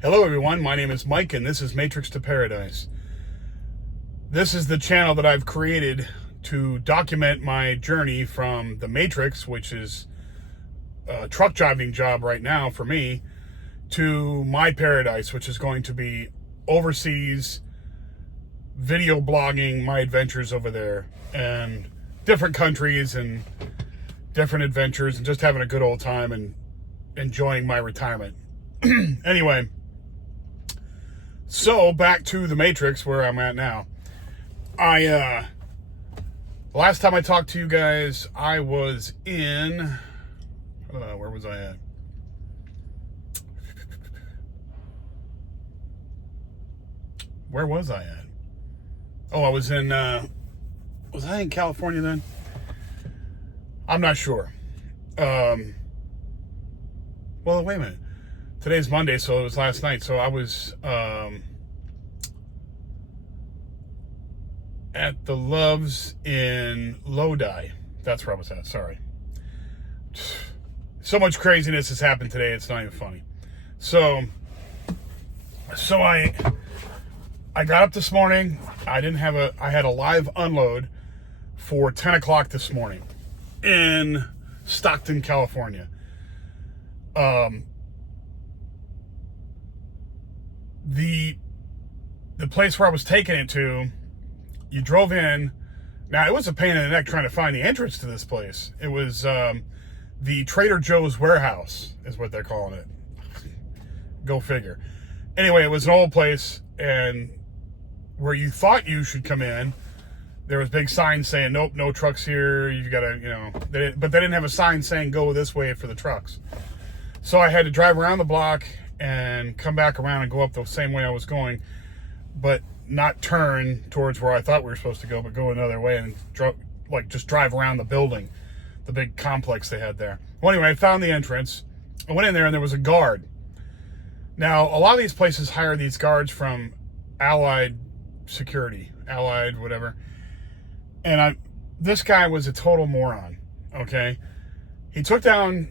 Hello everyone, my name is Mike and this is Matrix to Paradise. This is the channel that I've created to document my journey from the Matrix, which is a truck driving job right now for me, to my paradise, which is going to be overseas video blogging my adventures over there and different countries and different adventures and just having a good old time and enjoying my retirement. Anyway, so back to the Matrix where I'm at now. Last time I talked to you guys, I was in, where was I at? Where was I at? Oh, I was in, was I in California then? I'm not sure. Well, wait a minute. Today's Monday, so it was last night. So I was at the Loves in Lodi. That's where I was at. Sorry. So much craziness has happened today. It's not even funny. So I got up this morning. I had a live unload for 10 o'clock this morning in Stockton, California. The place where I was taking it to, you drove in. Now, it was a pain in the neck trying to find the entrance to this place. It was the Trader Joe's warehouse is what they're calling it. Go figure. Anyway, it was an old place, and where you thought you should come in, there was big signs saying, nope, no trucks here. You got to, but they didn't have a sign saying go this way for the trucks. So I had to drive around the block and come back around and go up the same way I was going, but not turn towards where I thought we were supposed to go, but go another way and just drive around the building, the big complex they had there. Well, anyway, I found the entrance. I went in there and there was a guard. Now, a lot of these places hire these guards from Allied Security, Allied whatever. And this guy was a total moron, okay? He took down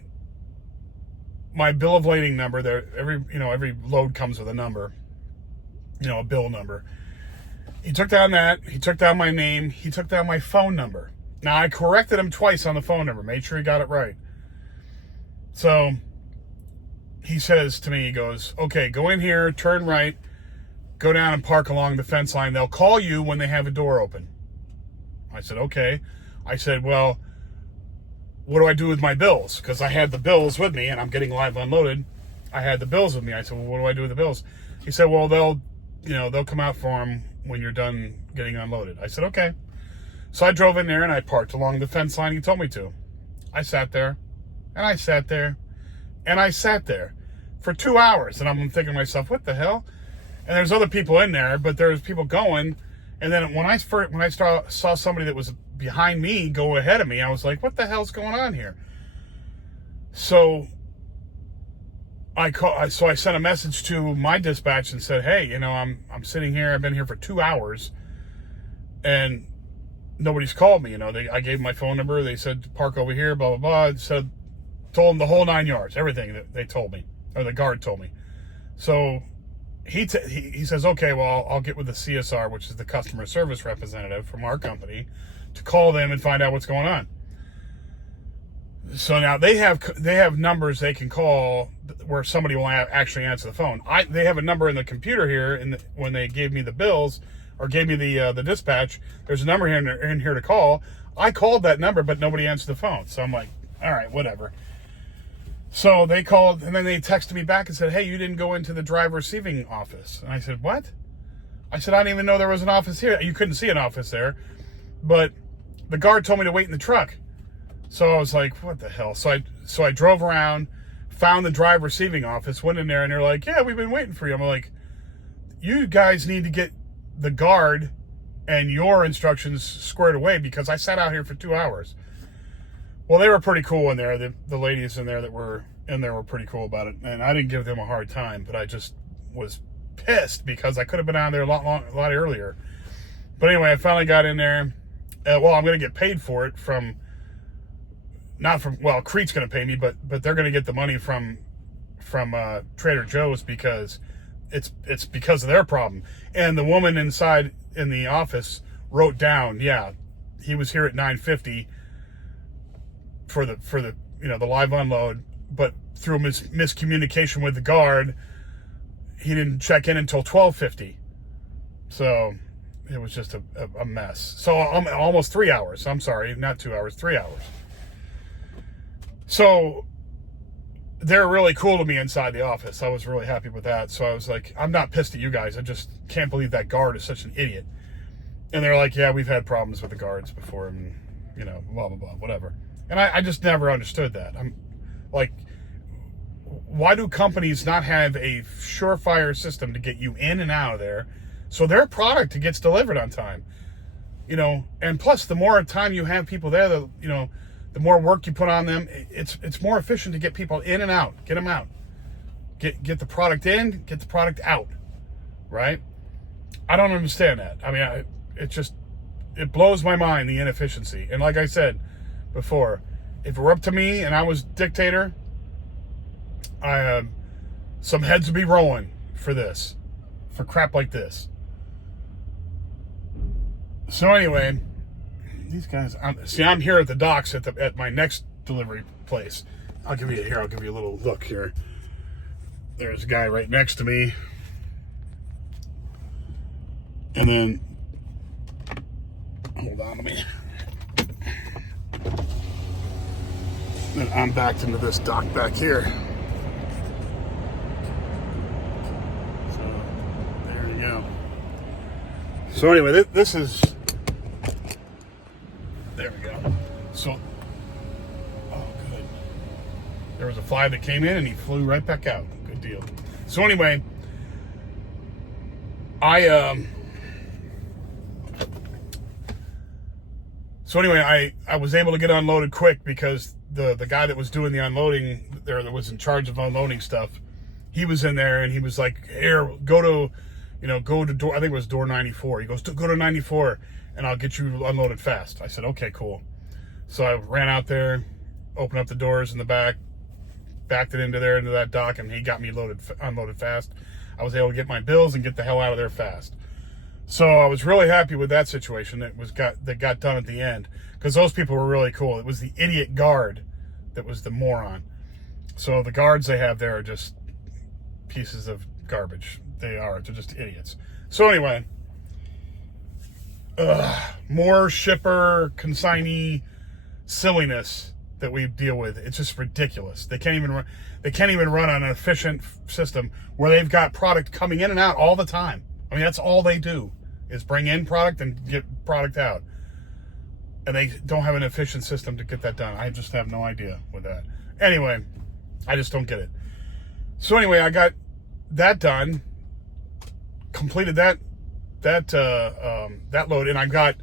my bill of lading number. There, every load comes with a number, a bill number. He took down that. He took down my name. He took down my phone number. Now, I corrected him twice on the phone number, made sure he got it right. So he says to me, he goes, okay, go in here, turn right, go down and park along the fence line. They'll call you when they have a door open. I said, okay. I said, well, what do I do with my bills? Because I had the bills with me and I'm getting live unloaded. I had the bills with me. I said, well, what do I do with the bills? He said, well, they'll come out for them when you're done getting unloaded. I said, okay. So I drove in there and I parked along the fence line he told me to. I sat there and I sat there and I sat there for 2 hours. And I'm thinking to myself, what the hell? And there's other people in there, but there's people going. And then when I saw somebody that was behind me go ahead of me, I was like, what the hell's going on here? So I sent a message to my dispatch and said, hey, I'm sitting here. I've been here for 2 hours and nobody's called me. I gave my phone number. They said, park over here, blah, blah, blah. Told them the whole 9 yards, everything that they told me, or the guard told me. So he says, okay, well, I'll get with the CSR, which is the customer service representative from our company, to call them and find out what's going on. So now they have numbers they can call where somebody will actually answer the phone. They have a number in the computer here, when they gave me the bills or gave me the dispatch, there's a number in here to call. I called that number, but nobody answered the phone. So I'm like, all right, whatever. So they called, and then they texted me back and said, hey, you didn't go into the driver receiving office. And I said, what? I said, I didn't even know there was an office here. You couldn't see an office there. But the guard told me to wait in the truck. So I was like, what the hell? So I drove around, found the driver receiving office, went in there, and they're like, yeah, we've been waiting for you. I'm like, you guys need to get the guard and your instructions squared away because I sat out here for 2 hours. Well, they were pretty cool in there. The ladies in there that were in there were pretty cool about it. And I didn't give them a hard time, but I just was pissed because I could have been out there a lot earlier. But anyway, I finally got in there. Well, I'm going to get paid for it Crete's going to pay me, but they're going to get the money from Trader Joe's because it's because of their problem. And the woman inside in the office wrote down, yeah, he was here at 9:50 for the the live unload, but through miscommunication with the guard, he didn't check in until 12:50. So it was just a mess. So almost 3 hours. I'm sorry, not 2 hours, 3 hours. So they're really cool to me inside the office. I was really happy with that. So I was like, I'm not pissed at you guys. I just can't believe that guard is such an idiot. And they're like, yeah, we've had problems with the guards before, and blah, blah, blah, whatever. And I just never understood that. I'm like, why do companies not have a surefire system to get you in and out of there so their product gets delivered on time? And plus, the more time you have people there, the more work you put on them, it's more efficient to get people in and out, get them out, get the product in, get the product out, right? I don't understand that. I mean, it blows my mind, the inefficiency. And like I said before, if it were up to me and I was dictator, some heads would be rolling for crap like this. So anyway, these guys, I'm here at the docks at my next delivery place. I'll give you a little look here. There's a guy right next to me. And then, hold on to me. Then I'm backed into this dock back here. So, there you go. So anyway, this is, there we go. So, oh good. There was a fly that came in and he flew right back out. Good deal. So anyway, I was able to get unloaded quick because the guy that was doing the unloading there, that was in charge of unloading stuff, he was in there and he was like, here, go to door, I think it was door 94. He goes, go to 94 and I'll get you unloaded fast. I said, okay, cool. So I ran out there, opened up the doors in the back, backed it into that dock, and he got me unloaded fast. I was able to get my bills and get the hell out of there fast. So I was really happy with that situation that got done at the end, because those people were really cool. It was the idiot guard that was the moron. So the guards they have there are just pieces of garbage. They're just idiots. So anyway, more shipper consignee silliness that we deal with. It's just ridiculous. They can't even run on an efficient system where they've got product coming in and out all the time. I mean, that's all they do, is bring in product and get product out. And they don't have an efficient system to get that done. I just have no idea with that. Anyway, I just don't get it. So anyway, I got that done, completed that load, and I got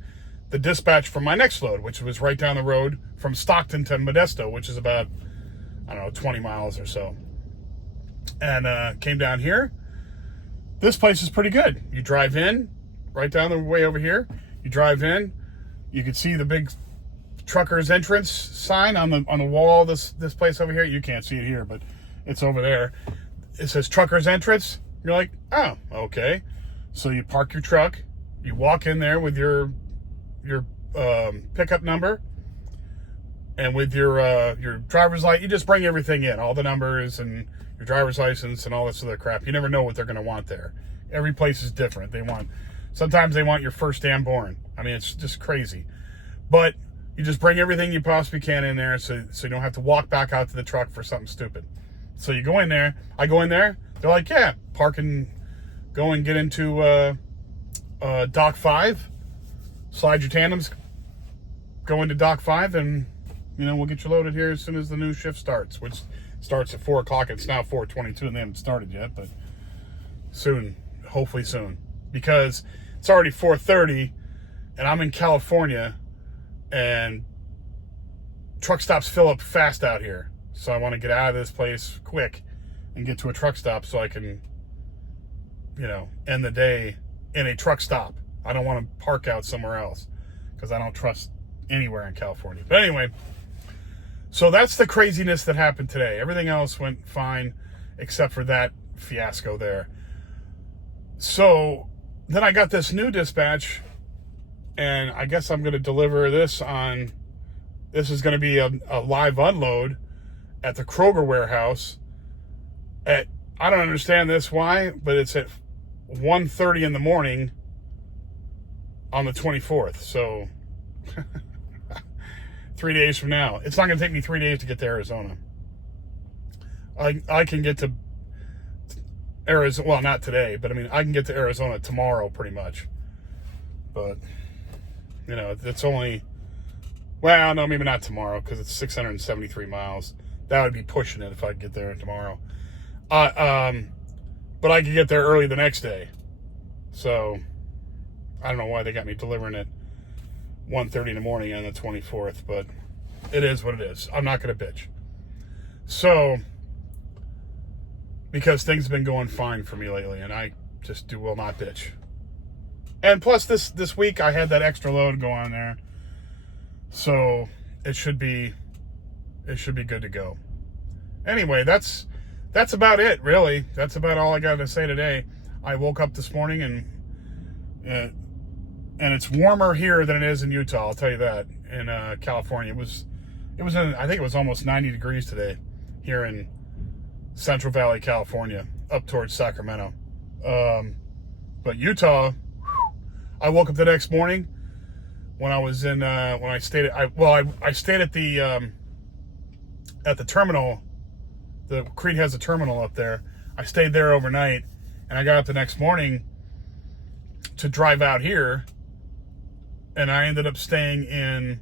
the dispatch from my next load, which was right down the road from Stockton to Modesto, which is about, 20 miles or so. And came down here. This place is pretty good. You drive in, right down the way over here. You drive in, you can see the big trucker's entrance sign on the wall. This place over here, you can't see it here, but it's over there. It says trucker's entrance. You're like, oh, okay. So you park your truck, you walk in there with your pickup number, and with your driver's license. You just bring everything in, all the numbers and your driver's license and all this other crap. You never know what they're going to want there. Every place is different. Sometimes they want your first damn born. I mean, it's just crazy. But you just bring everything you possibly can in there, so you don't have to walk back out to the truck for something stupid. So you go in there. I go in there. They're like, yeah, park and go and get into Dock 5. Slide your tandems. Go into Dock 5, and we'll get you loaded here as soon as the new shift starts, which starts at 4 o'clock. It's now 4:22, and they haven't started yet, but soon, hopefully soon, because it's already 4:30, and I'm in California, and truck stops fill up fast out here. So I want to get out of this place quick and get to a truck stop so I can, end the day in a truck stop. I don't want to park out somewhere else because I don't trust anywhere in California. But anyway, so that's the craziness that happened today. Everything else went fine except for that fiasco there. So then I got this new dispatch, and I guess I'm going to deliver this on. This is going to be a live unload at the Kroger warehouse. I don't understand this why, but it's at 1:30 in the morning on the 24th. So 3 days from now. It's not going to take me 3 days to get to Arizona. I can get to Arizona, well, not today, but I mean, I can get to Arizona tomorrow pretty much. But, you know, it's only, well, no, maybe not tomorrow because it's 673 miles. That would be pushing it if I could get there tomorrow. But I could get there early the next day. So, I don't know why they got me delivering at 1:30 in the morning on the 24th, but it is what it is. I'm not going to bitch. So, because things have been going fine for me lately, and I just will not bitch. And plus, this week I had that extra load go on there, so it should be good to go. Anyway, that's about it, really. That's about all I got to say today. I woke up this morning and it's warmer here than it is in Utah. I'll tell you that. In California, it was I think it was almost 90 degrees today here in Central Valley, California, up towards Sacramento. But Utah, I woke up the next morning when I was in when I stayed I stayed at the terminal. The Crete has a terminal up there. I stayed there overnight, and I got up the next morning to drive out here, and I ended up staying in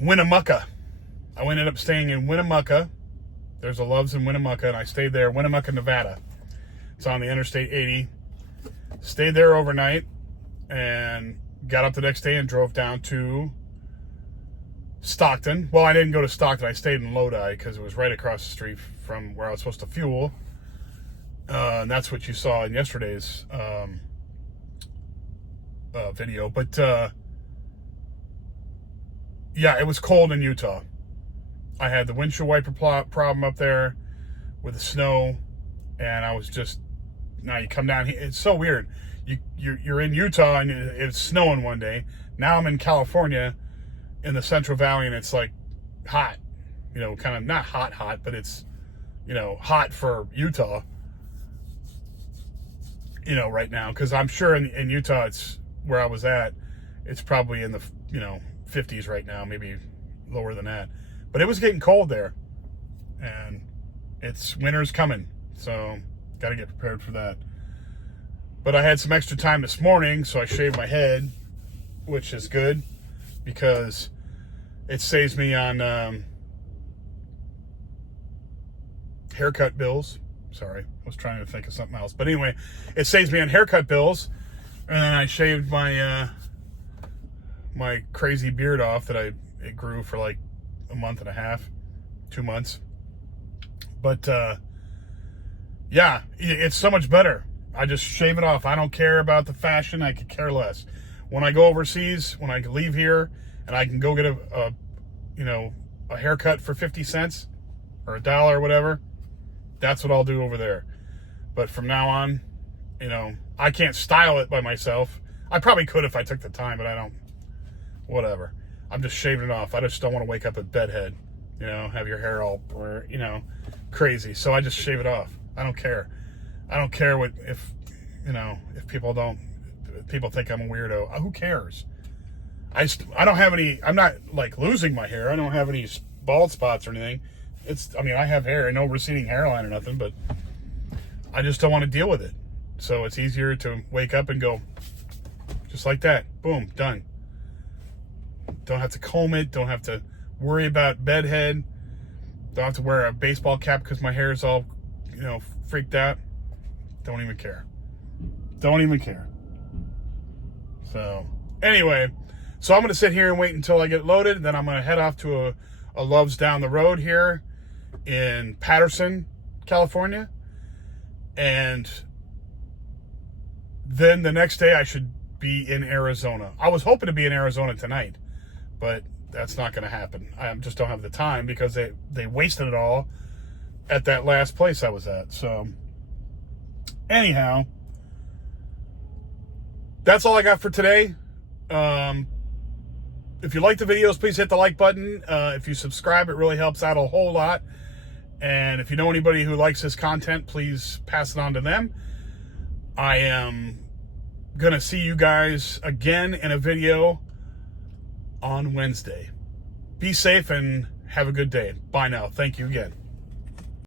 Winnemucca. I ended up staying in Winnemucca. There's a Love's in Winnemucca, and I stayed there, Winnemucca, Nevada. It's on the Interstate 80. Stayed there overnight, and got up the next day and drove down to Stockton. Well, I didn't go to Stockton. I stayed in Lodi because it was right across the street from where I was supposed to fuel. And that's what you saw in yesterday's video. But, yeah, it was cold in Utah. I had the windshield wiper problem up there with the snow, and I was just, now you come down here, it's so weird. You're in Utah and it's snowing one day. Now I'm in California in the Central Valley, and it's like hot, you know, kind of not hot, but it's, you know, hot for Utah, you know, right now. Because I'm sure in Utah, it's where I was at, it's probably in the, you know, 50s right now, maybe lower than that. But it was getting cold there, and it's winter's coming, so got to get prepared for that. But I had some extra time this morning, so I shaved my head, which is good because it saves me on haircut bills. Sorry, I was trying to think of something else. But anyway, it saves me on haircut bills. And then I shaved my my crazy beard off that it grew for like a month and a half, 2 months. But yeah, it's so much better. I just shave it off. I don't care about the fashion. I could care less. When I go overseas, when I leave here and I can go get a haircut for 50 cents or $1 or whatever, that's what I'll do over there. But from now on, you know, I can't style it by myself. I probably could if I took the time, but I don't. Whatever. I'm just shaving it off. I just don't want to wake up at bedhead, you know, have your hair all, you know, crazy. So I just shave it off. I don't care. I don't care if people think I'm a weirdo. Who cares? I don't have any, I'm not like losing my hair. I don't have any bald spots or anything. I have hair, no receding hairline or nothing, but I just don't want to deal with it. So it's easier to wake up and go just like that. Boom, done. Don't have to comb it. Don't have to worry about bedhead. Don't have to wear a baseball cap because my hair is all, you know, freaked out. Don't even care. Don't even care. So anyway, so I'm going to sit here and wait until I get loaded. Then I'm going to head off to a Love's down the road here in Patterson, California. And then the next day I should be in Arizona. I was hoping to be in Arizona tonight, but that's not going to happen. I just don't have the time because they wasted it all at that last place I was at. So Anyhow, that's all I got for today. If you like the videos, please hit the like button. If you subscribe, it really helps out a whole lot. And if you know anybody who likes this content, please pass it on to them. I am going to see you guys again in a video on Wednesday. Be safe and have a good day. Bye now. Thank you again.